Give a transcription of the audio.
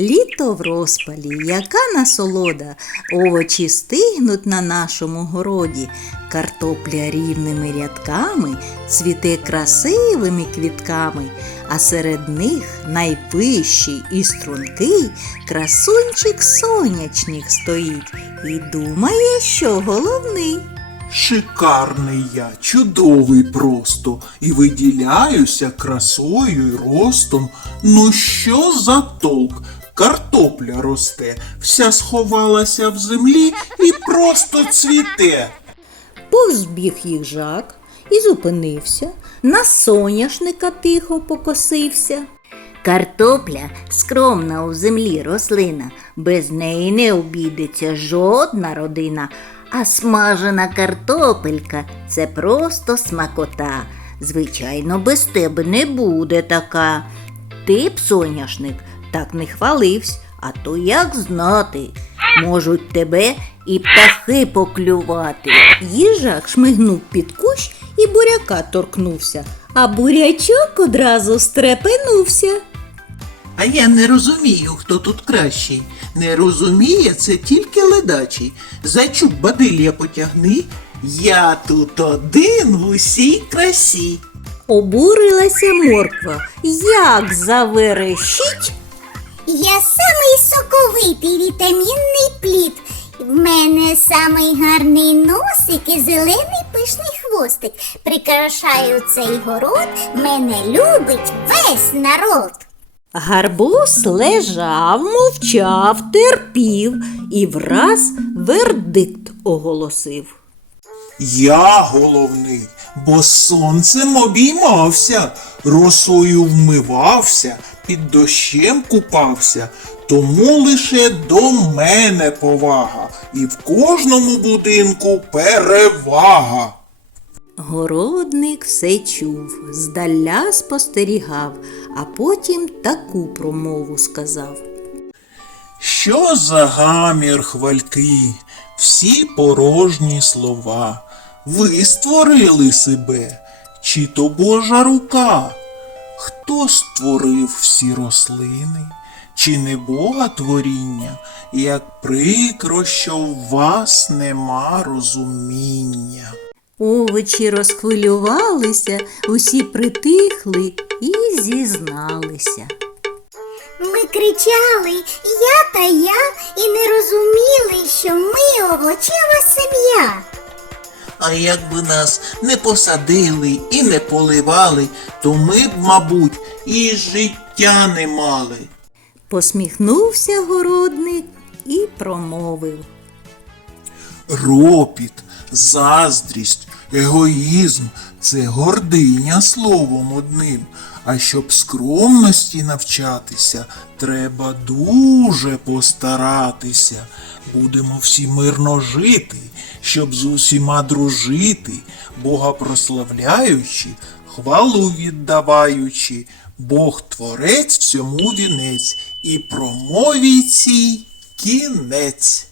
Літо в розпалі, яка насолода, овочі стигнуть на нашому городі, картопля рівними рядками цвіте красивими квітками, а серед них найвищий і стрункий красунчик сонячник стоїть і думає, що головний. Шикарний я, чудовий просто, і виділяюся красою й ростом. Ну що за толк? Картопля росте, вся сховалася в землі і просто цвіте. Повзбіг їжак і зупинився, на соняшника тихо покосився. Картопля скромна у землі рослина, без неї не обійдеться жодна родина. А смажена картопелька це просто смакота. Звичайно, без тебе не буде така. Ти б, соняшник, так не хваливсь, а то як знати, можуть тебе і птахи поклювати. Їжак шмигнув під кущ і буряка торкнувся, а бурячок одразу стрепенувся. А я не розумію, хто тут кращий. Не розуміє це тільки ледачий. Зайчук бадилля потягни. Я тут один в усій красі. Обурилася морква, як заверещить. Я самий соковитий вітамінний плід. В мене самий гарний носик і зелений пишний хвостик. Прикрашаю цей город, мене любить весь народ. Гарбуз лежав, мовчав, терпів і враз вердикт оголосив. Я головний, бо сонцем обіймався, росою вмивався, під дощем купався. Тому лише до мене повага, і в кожному будинку перевага. Городник все чув, здаля спостерігав, а потім таку промову сказав. Що за гамір хвальки, всі порожні слова. Ви створили себе, чи то Божа рука? Хто створив всі рослини? Чи не Бога творіння? Як прикро, що в вас нема розуміння. Овочі розхвилювалися, усі притихли і зізналися. Ми кричали я та я і не розуміли, що ми овочева сім'я. А якби нас не посадили і не поливали, то ми б, мабуть, і життя не мали. Посміхнувся городник і промовив. Ропіт, заздрість, егоїзм це гординя словом одним. А щоб скромності навчатися, треба дуже постаратися. Будемо всі мирно жити, щоб з усіма дружити, Бога прославляючи, хвалу віддаваючи, Бог творець всьому вінець, і промові цій кінець.